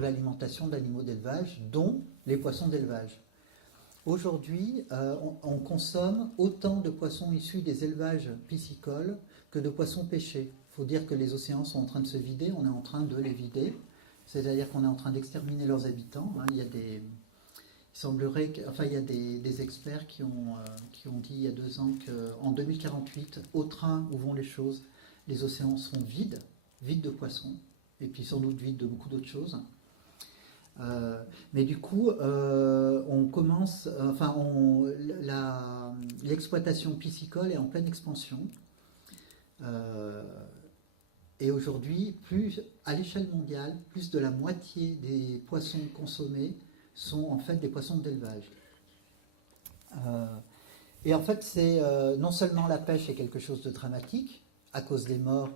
l'alimentation d'animaux d'élevage, dont les poissons d'élevage. Aujourd'hui, on consomme autant de poissons issus des élevages piscicoles que de poissons pêchés. Il faut dire que les océans sont en train de se vider, on est en train de les vider, c'est-à-dire qu'on est en train d'exterminer leurs habitants. Il y a il semblerait il y a des experts qui ont dit il y a 2 ans qu'en 2048, au train où vont les choses, les océans seront vides de poissons, et puis sans doute vides de beaucoup d'autres choses. Mais du coup, on commence, l'exploitation piscicole est en pleine expansion. Et aujourd'hui, à l'échelle mondiale, plus de la moitié des poissons consommés sont en fait des poissons d'élevage. Et en fait, non seulement la pêche est quelque chose de dramatique, à cause des morts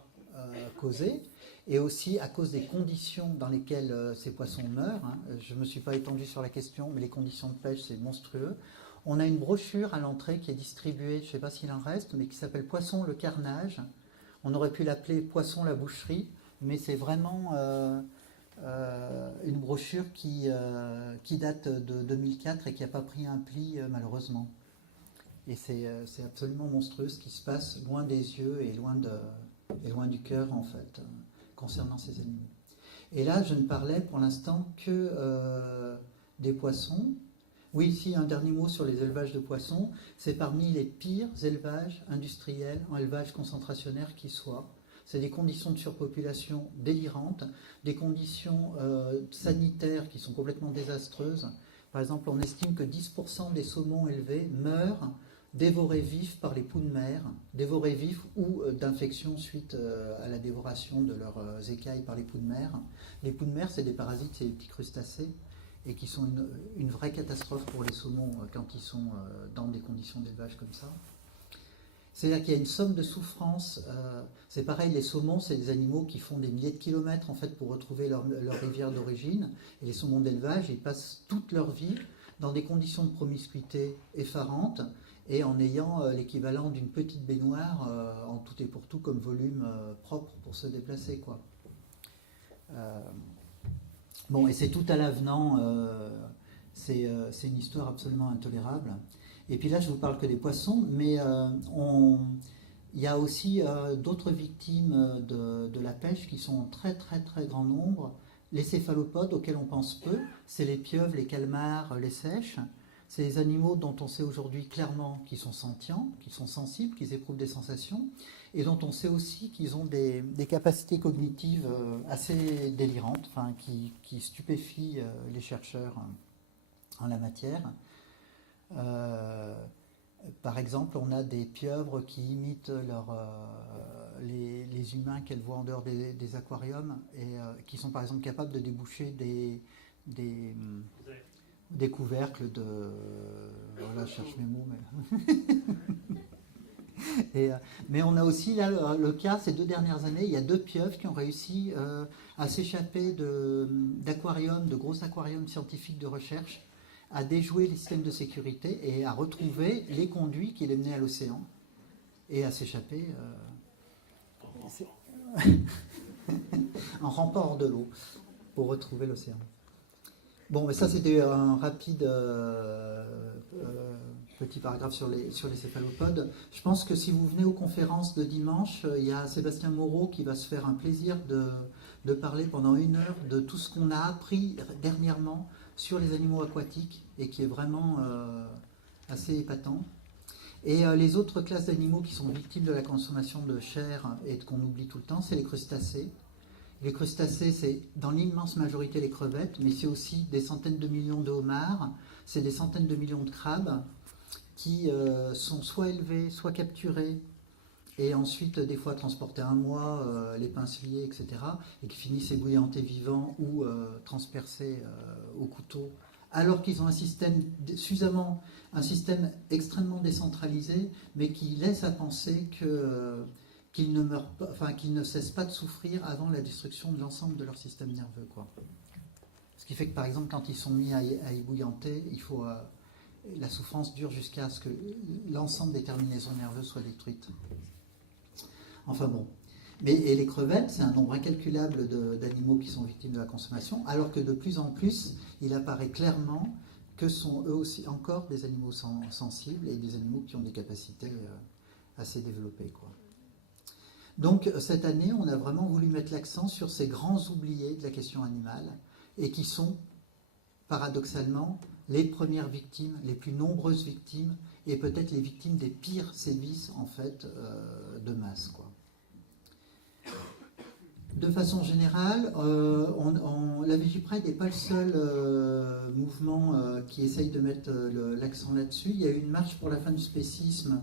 causée, et aussi à cause des conditions dans lesquelles ces poissons meurent. Hein. Je ne me suis pas étendu sur la question, mais les conditions de pêche, c'est monstrueux. On a une brochure à l'entrée qui est distribuée, je ne sais pas s'il en reste, mais qui s'appelle Poisson le carnage. On aurait pu l'appeler Poisson la boucherie, mais c'est vraiment une brochure qui date de 2004 et qui n'a pas pris un pli malheureusement. Et c'est absolument monstrueux ce qui se passe loin des yeux et loin du cœur en fait, concernant ces animaux. Et là, je ne parlais pour l'instant que des poissons. Oui, ici, un dernier mot sur les élevages de poissons. C'est parmi les pires élevages industriels en élevage concentrationnaire qui soient. C'est des conditions de surpopulation délirantes, des conditions sanitaires qui sont complètement désastreuses. Par exemple, on estime que 10% des saumons élevés meurent dévorés vifs par les poux de mer, dévorés vifs ou d'infections suite à la dévoration de leurs écailles par les poux de mer. Les poux de mer, c'est des parasites, c'est des petits crustacés, et qui sont une vraie catastrophe pour les saumons quand ils sont dans des conditions d'élevage comme ça. C'est-à-dire qu'il y a une somme de souffrance. C'est pareil, les saumons, c'est des animaux qui font des milliers de kilomètres en fait, pour retrouver leur rivière d'origine. Et les saumons d'élevage, ils passent toute leur vie dans des conditions de promiscuité effarantes et en ayant l'équivalent d'une petite baignoire en tout et pour tout comme volume propre pour se déplacer, quoi. Bon, et c'est tout à l'avenant, c'est une histoire absolument intolérable. Et puis là, je ne vous parle que des poissons, mais il y a aussi d'autres victimes de la pêche qui sont en très très très grand nombre. Les céphalopodes, auxquels on pense peu, c'est les pieuvres, les calmars, les seiches. C'est les animaux dont on sait aujourd'hui clairement qu'ils sont sentients, qu'ils sont sensibles, qu'ils éprouvent des sensations, et dont on sait aussi qu'ils ont des capacités cognitives assez délirantes, enfin, qui stupéfient les chercheurs en la matière. Par exemple, on a des pieuvres qui imitent les humains qu'elles voient en dehors des aquariums et qui sont par exemple capables de déboucher des couvercles de... Voilà, je cherche mes mots, mais... mais on a aussi là le cas, ces 2 dernières années, il y a 2 pieuvres qui ont réussi à s'échapper d'aquariums, de gros aquariums scientifiques de recherche, à déjouer les systèmes de sécurité et à retrouver les conduits qui les menaient à l'océan et à s'échapper en rampant hors de l'eau pour retrouver l'océan. Bon, mais ça c'était un rapide petit paragraphe sur les céphalopodes. Je pense que si vous venez aux conférences de dimanche, il y a Sébastien Moreau qui va se faire un plaisir de parler pendant 1 heure de tout ce qu'on a appris dernièrement sur les animaux aquatiques et qui est vraiment assez épatant. Et les autres classes d'animaux qui sont victimes de la consommation de chair et qu'on oublie tout le temps, c'est les crustacés. Les crustacés, c'est dans l'immense majorité les crevettes, mais c'est aussi des centaines de millions de homards, c'est des centaines de millions de crabes qui sont soit élevés, soit capturés, et ensuite des fois transportés 1 mois, les pinces liées, etc., et qui finissent ébouillantés vivants ou transpercés au couteau, alors qu'ils ont un système extrêmement décentralisé, mais qui laisse à penser qu'ils ne meurent pas, enfin qu'ils ne cessent pas de souffrir avant la destruction de l'ensemble de leur système nerveux, quoi. Ce qui fait que par exemple, quand ils sont mis à ébouillanter, la souffrance dure jusqu'à ce que l'ensemble des terminaisons nerveuses soient détruites. Enfin bon. Et les crevettes, c'est un nombre incalculable d'animaux qui sont victimes de la consommation, alors que de plus en plus, il apparaît clairement que sont eux aussi encore des animaux sensibles et des animaux qui ont des capacités assez développées, quoi. Donc cette année, on a vraiment voulu mettre l'accent sur ces grands oubliés de la question animale et qui sont paradoxalement les premières victimes, les plus nombreuses victimes et peut-être les victimes des pires sévices en fait de masse, quoi. De façon générale, la Vigipred n'est pas le seul mouvement qui essaye de mettre l'accent là-dessus. Il y a eu une marche pour la fin du spécisme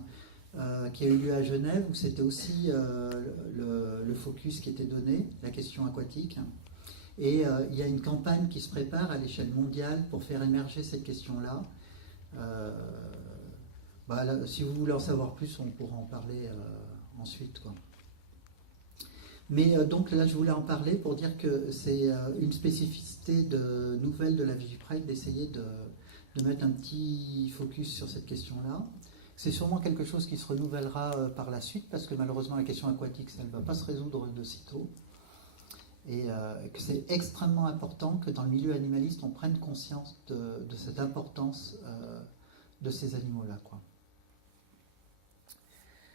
qui a eu lieu à Genève, où c'était aussi le focus qui était donné, la question aquatique. Et il y a une campagne qui se prépare à l'échelle mondiale pour faire émerger cette question-là. Là, si vous voulez en savoir plus, on pourra en parler ensuite, quoi. Mais donc là, je voulais en parler pour dire que c'est une spécificité nouvelle de la Vigipride d'essayer de mettre un petit focus sur cette question-là. C'est sûrement quelque chose qui se renouvellera par la suite, parce que malheureusement la question aquatique, ça ne va pas se résoudre de sitôt. Et que c'est extrêmement important que dans le milieu animaliste, on prenne conscience de cette importance de ces animaux-là, quoi.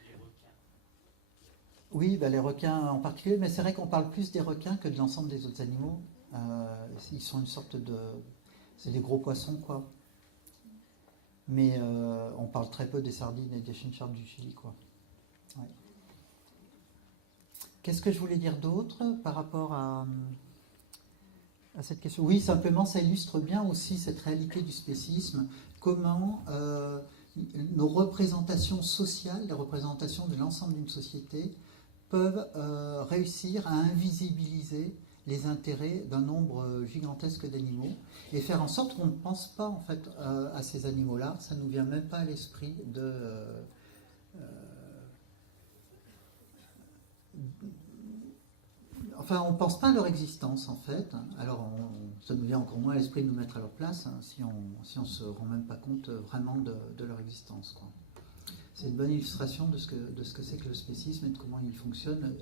Les requins. Oui, les requins en particulier, mais c'est vrai qu'on parle plus des requins que de l'ensemble des autres animaux. Ils sont une sorte de... C'est des gros poissons, quoi. Mais on parle très peu des sardines et des chinchard du Chili, quoi. Ouais. Qu'est-ce que je voulais dire d'autre par rapport à cette question? Oui, simplement, ça illustre bien aussi cette réalité du spécisme, comment nos représentations sociales, les représentations de l'ensemble d'une société, peuvent réussir à invisibiliser les intérêts d'un nombre gigantesque d'animaux et faire en sorte qu'on ne pense pas en fait à ces animaux-là. Ça ne nous vient même pas à l'esprit Enfin, on ne pense pas à leur existence en fait. Alors, ça nous vient encore moins à l'esprit de nous mettre à leur place si on ne se rend même pas compte vraiment de leur existence, quoi. C'est une bonne illustration de ce que c'est que le spécisme et de comment il fonctionne,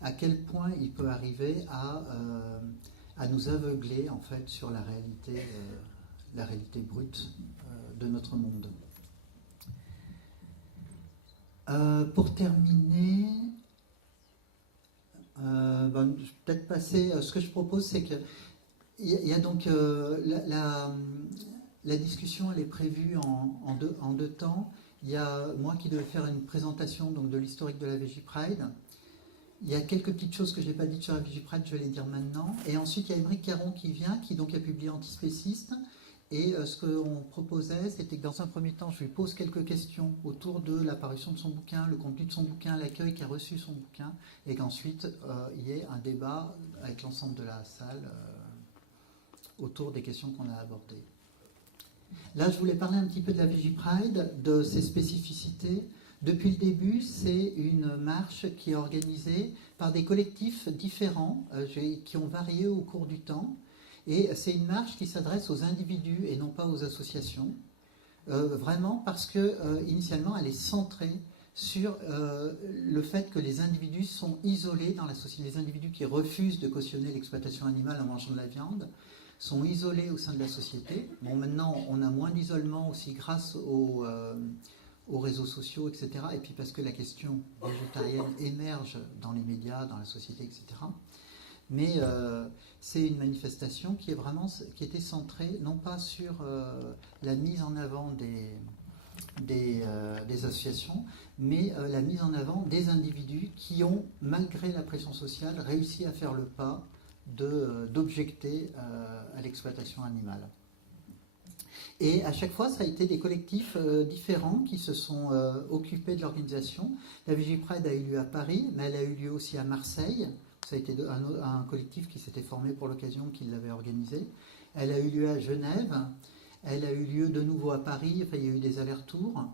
à quel point il peut arriver à nous aveugler en fait sur la réalité brute de notre monde. Pour terminer, je vais peut-être passer. Ce que je propose, c'est que il y a donc la discussion, elle est prévue en deux temps. Il y a moi qui devais faire une présentation donc, de l'historique de la Vigipride. Il y a quelques petites choses que je n'ai pas dites sur la Vigipride, je vais les dire maintenant. Et ensuite, il y a Émeric Caron qui vient, qui donc a publié Antispéciste. Et ce qu'on proposait, c'était que dans un premier temps, je lui pose quelques questions autour de l'apparition de son bouquin, le contenu de son bouquin, l'accueil qu'a reçu son bouquin, et qu'ensuite, il y ait un débat avec l'ensemble de la salle autour des questions qu'on a abordées. Là, je voulais parler un petit peu de la Vigipride, de ses spécificités. Depuis le début, c'est une marche qui est organisée par des collectifs différents qui ont varié au cours du temps. Et c'est une marche qui s'adresse aux individus et non pas aux associations. Vraiment parce que initialement, elle est centrée sur le fait que les individus sont isolés dans la société. Les individus qui refusent de cautionner l'exploitation animale en mangeant de la viande sont isolés au sein de la société. Bon, maintenant, on a moins d'isolement aussi grâce aux réseaux sociaux, etc. Et puis parce que la question végétarienne émerge dans les médias, dans la société, etc. Mais c'est une manifestation qui était centrée non pas sur la mise en avant des associations, mais la mise en avant des individus qui ont, malgré la pression sociale, réussi à faire le pas d'objecter à l'exploitation animale. Et à chaque fois, ça a été des collectifs différents qui se sont occupés de l'organisation. La Vigipride a eu lieu à Paris, mais elle a eu lieu aussi à Marseille. Ça a été un collectif qui s'était formé pour l'occasion, qui l'avait organisé. Elle a eu lieu à Genève. Elle a eu lieu de nouveau à Paris. Enfin, il y a eu des allers-retours.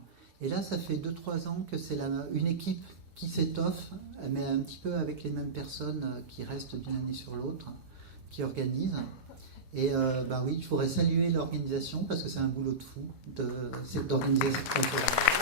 Et là, ça fait 2-3 ans que c'est une équipe qui s'étoffe, mais un petit peu avec les mêmes personnes qui restent d'une année sur l'autre, qui organisent. Et oui, je voudrais saluer l'organisation parce que c'est un boulot de fou d'organiser cette conférence.